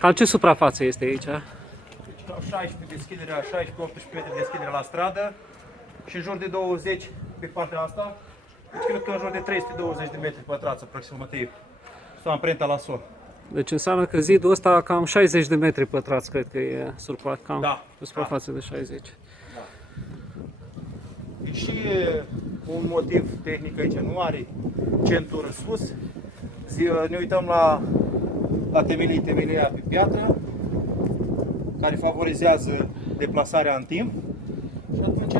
Cam ce suprafață este aici? Deci cam 16 deschiderea, 16-18 metri deschidere la stradă și în jur de 20 pe partea asta. Deci cred că în jur de 320 de metri pătrați aproximativ. Sau amprenta la sol. Deci înseamnă că zidul ăsta cam 60 de metri pătrați, cred că e surpat, cam Da, o suprafață de 60. Deci și un motiv tehnic aici, nu are centură sus. Ne uităm la temelia pe piatră, care favorizează deplasarea în timp. Și atunci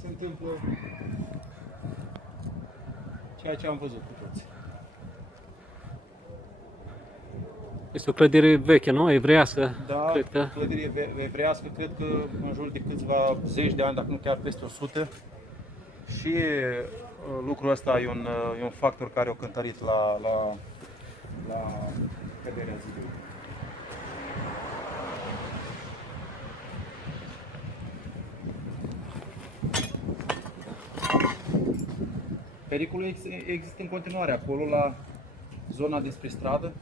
se întâmplă ceea ce am văzut cu toți. Este o clădire veche, nu? Evreiască, Da, cred că. clădire evreiască, cred că în jur de câțiva zeci de ani, dacă nu chiar peste 100. Și lucrul ăsta e un factor care a cântărit la căderea zidului. Pericolul există în continuare acolo, la zona despre stradă,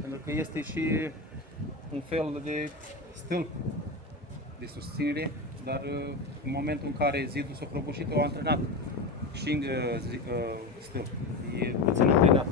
pentru că este și un fel de stâlp de susținere, dar în momentul în care zidul s-a prăbușit, au antrenat și stâlp. E puțin înclinat.